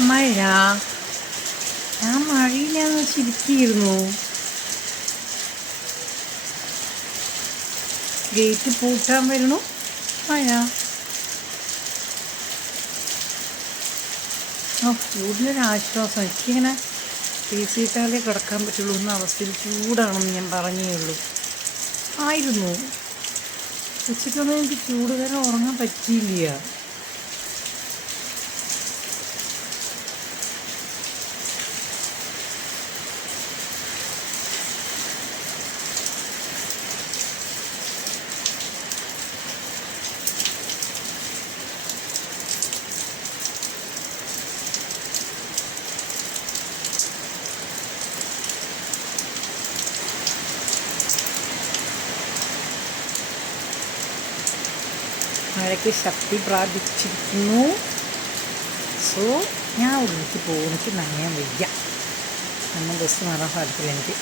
മഴ. ഞാൻ മഴയില്ലാന്ന് വെച്ചിരിക്കുന്നു. ഗേറ്റ് പൂട്ടാൻ വരണു മഴ. ചൂടിനൊരാശ്വാസം. എനിക്കിങ്ങനെ AC ഇട്ടാലേ കിടക്കാൻ പറ്റുള്ളൂ എന്ന അവസ്ഥയിൽ ചൂടാണെന്ന് ഞാൻ പറഞ്ഞേ ഉള്ളൂ. ആയിരുന്നു ഉച്ചയ്ക്കൊന്നും എനിക്ക് ചൂട് കാരണം ഉറങ്ങാൻ പറ്റിയില്ല. മഴയ്ക്ക് ശക്തി പ്രാപിച്ചിരിക്കുന്നു. സോ ഞാൻ ഉള്ളിലേക്ക് പോകും. എനിക്ക് നനയാൻ വയ്യ. ബസ് നടന്ന സ്ഥലത്തിൽ എനിക്ക്